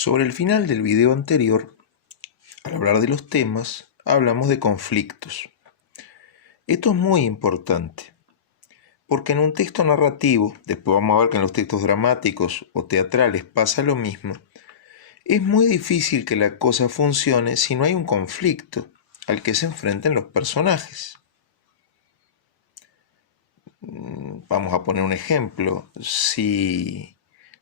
Sobre el final del video anterior, al hablar de los temas, hablamos de conflictos. Esto es muy importante, porque en un texto narrativo, después vamos a ver que en los textos dramáticos o teatrales pasa lo mismo, es muy difícil que la cosa funcione si no hay un conflicto al que se enfrenten los personajes. Vamos a poner un ejemplo. Si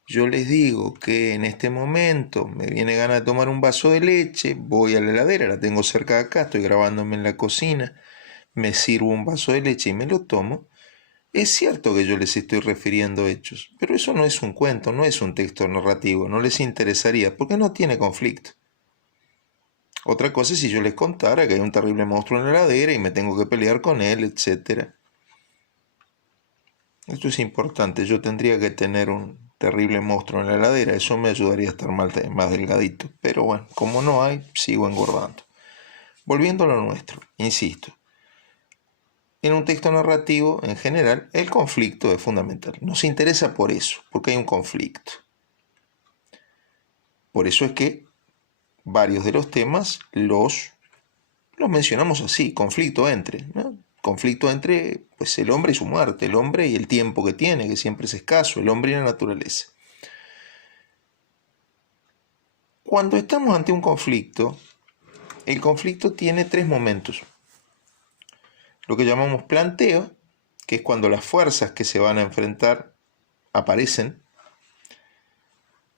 yo les digo que en este momento me viene gana de tomar un vaso de leche, voy a la heladera, la tengo cerca de acá, estoy grabándome en la cocina, me sirvo un vaso de leche y me lo tomo, es cierto que yo les estoy refiriendo hechos, pero eso no es un cuento, no es un texto narrativo, no les interesaría porque no tiene conflicto. Otra cosa es si yo les contara que hay un terrible monstruo en la heladera y me tengo que pelear con él, etc. Esto es importante, yo tendría que tener un terrible monstruo en la heladera, eso me ayudaría a estar más delgadito, pero bueno, como no hay, sigo engordando. Volviendo a lo nuestro, insisto, en un texto narrativo, en general, el conflicto es fundamental. Nos interesa por eso, porque hay un conflicto. Por eso es que varios de los temas los mencionamos así, conflicto entre, ¿no? Conflicto entre pues, el hombre y su muerte, el hombre y el tiempo que tiene, que siempre es escaso, el hombre y la naturaleza. Cuando estamos ante un conflicto, el conflicto tiene tres momentos. Lo que llamamos planteo, que es cuando las fuerzas que se van a enfrentar aparecen.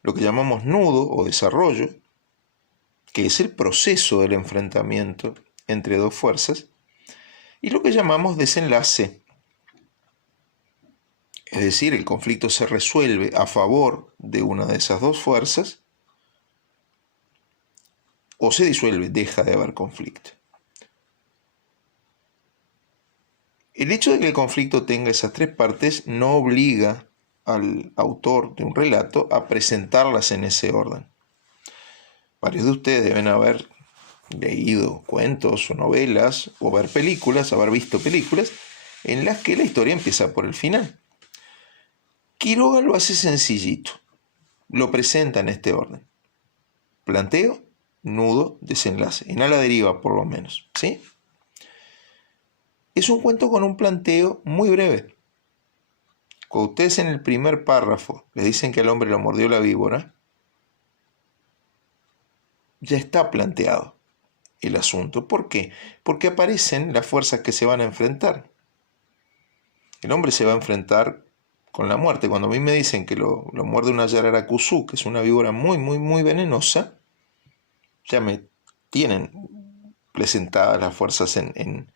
Lo que llamamos nudo o desarrollo, que es el proceso del enfrentamiento entre dos fuerzas. Y lo que llamamos desenlace, es decir, el conflicto se resuelve a favor de una de esas dos fuerzas o se disuelve, deja de haber conflicto. El hecho de que el conflicto tenga esas tres partes no obliga al autor de un relato a presentarlas en ese orden. Varios de ustedes deben haber leído cuentos o novelas o ver películas, haber visto películas en las que la historia empieza por el final. Quiroga lo hace sencillito, lo presenta en este orden. Planteo, nudo, desenlace, en a la deriva por lo menos, ¿sí? Es un cuento con un planteo muy breve. Cuando ustedes en el primer párrafo le dicen que al hombre lo mordió la víbora, ya está planteado el asunto. ¿Por qué? Porque aparecen las fuerzas que se van a enfrentar. El hombre se va a enfrentar con la muerte. Cuando a mí me dicen que lo muerde una yararacucú, que es una víbora muy, muy, muy venenosa, ya me tienen presentadas las fuerzas en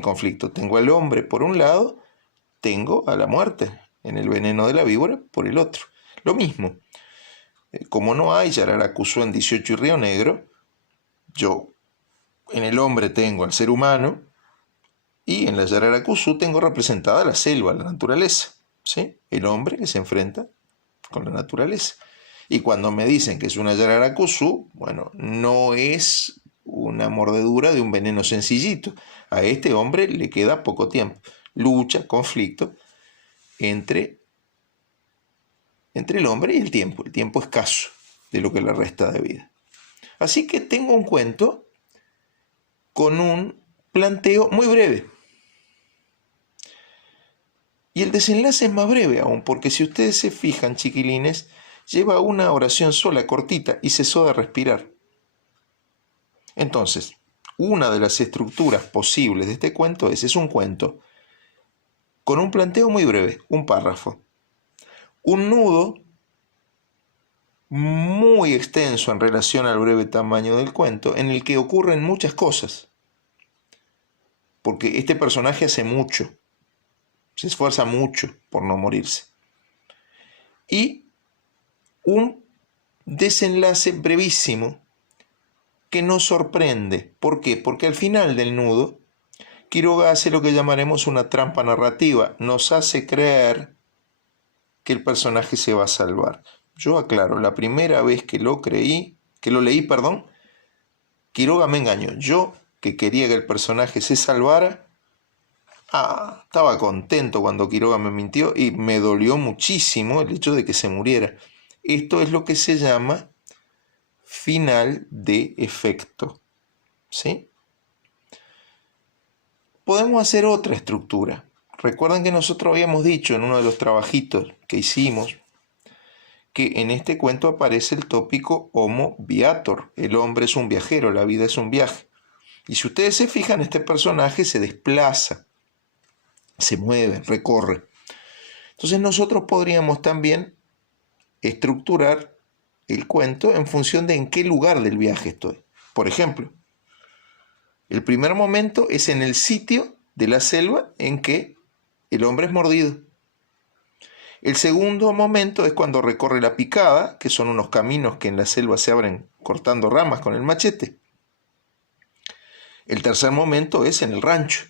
conflicto. Tengo al hombre por un lado, tengo a la muerte en el veneno de la víbora por el otro. Lo mismo, como no hay yararacucú en 18 y Río Negro, yo en el hombre tengo al ser humano y en la yararacucú tengo representada la selva, la naturaleza, ¿sí? El hombre que se enfrenta con la naturaleza. Y cuando me dicen que es una yararacucú, bueno, no es una mordedura de un veneno sencillito. A este hombre le queda poco tiempo. Lucha, conflicto entre el hombre y el tiempo escaso de lo que le resta de vida. Así que tengo un cuento con un planteo muy breve. Y el desenlace es más breve aún, porque si ustedes se fijan, chiquilines, lleva una oración sola, cortita, y cesó de respirar. Entonces, una de las estructuras posibles de este cuento es un cuento con un planteo muy breve, un párrafo. Un nudo muy extenso en relación al breve tamaño del cuento, en el que ocurren muchas cosas. Porque este personaje hace mucho, se esfuerza mucho por no morirse. Y un desenlace brevísimo que nos sorprende. ¿Por qué? Porque al final del nudo, Quiroga hace lo que llamaremos una trampa narrativa. Nos hace creer que el personaje se va a salvar. Yo aclaro, la primera vez que lo leí, Quiroga me engañó. Yo, que quería que el personaje se salvara, estaba contento cuando Quiroga me mintió y me dolió muchísimo el hecho de que se muriera. Esto es lo que se llama final de efecto. ¿Sí? Podemos hacer otra estructura. Recuerden que nosotros habíamos dicho en uno de los trabajitos que hicimos que en este cuento aparece el tópico homo viator. El hombre es un viajero, la vida es un viaje. Y si ustedes se fijan, este personaje se desplaza, se mueve, recorre. Entonces nosotros podríamos también estructurar el cuento en función de en qué lugar del viaje estoy. Por ejemplo, el primer momento es en el sitio de la selva en que el hombre es mordido. El segundo momento es cuando recorre la picada, que son unos caminos que en la selva se abren cortando ramas con el machete. El tercer momento es en el rancho.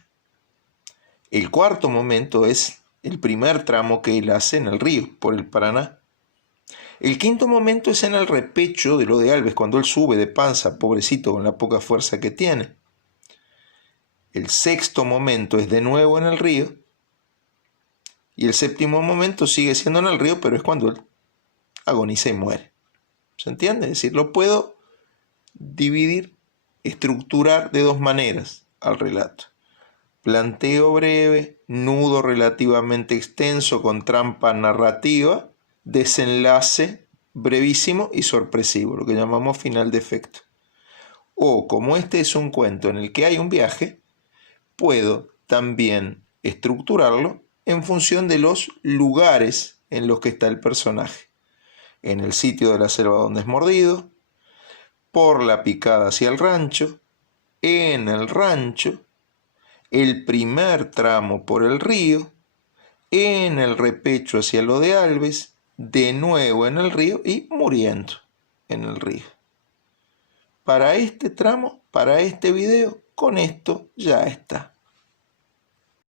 El cuarto momento es el primer tramo que él hace en el río, por el Paraná. El quinto momento es en el repecho de lo de Alves, cuando él sube de panza, pobrecito, con la poca fuerza que tiene. El sexto momento es de nuevo en el río. Y el séptimo momento sigue siendo en el río, pero es cuando él agoniza y muere. ¿Se entiende? Es decir, lo puedo dividir, estructurar de dos maneras al relato. Planteo breve, nudo relativamente extenso con trampa narrativa, desenlace brevísimo y sorpresivo, lo que llamamos final de efecto. O como este es un cuento en el que hay un viaje, puedo también estructurarlo en función de los lugares en los que está el personaje. En el sitio de la selva donde es mordido, por la picada hacia el rancho, en el rancho, el primer tramo por el río, en el repecho hacia lo de Alves, de nuevo en el río y muriendo en el río. Para este tramo, para este video, con esto ya está.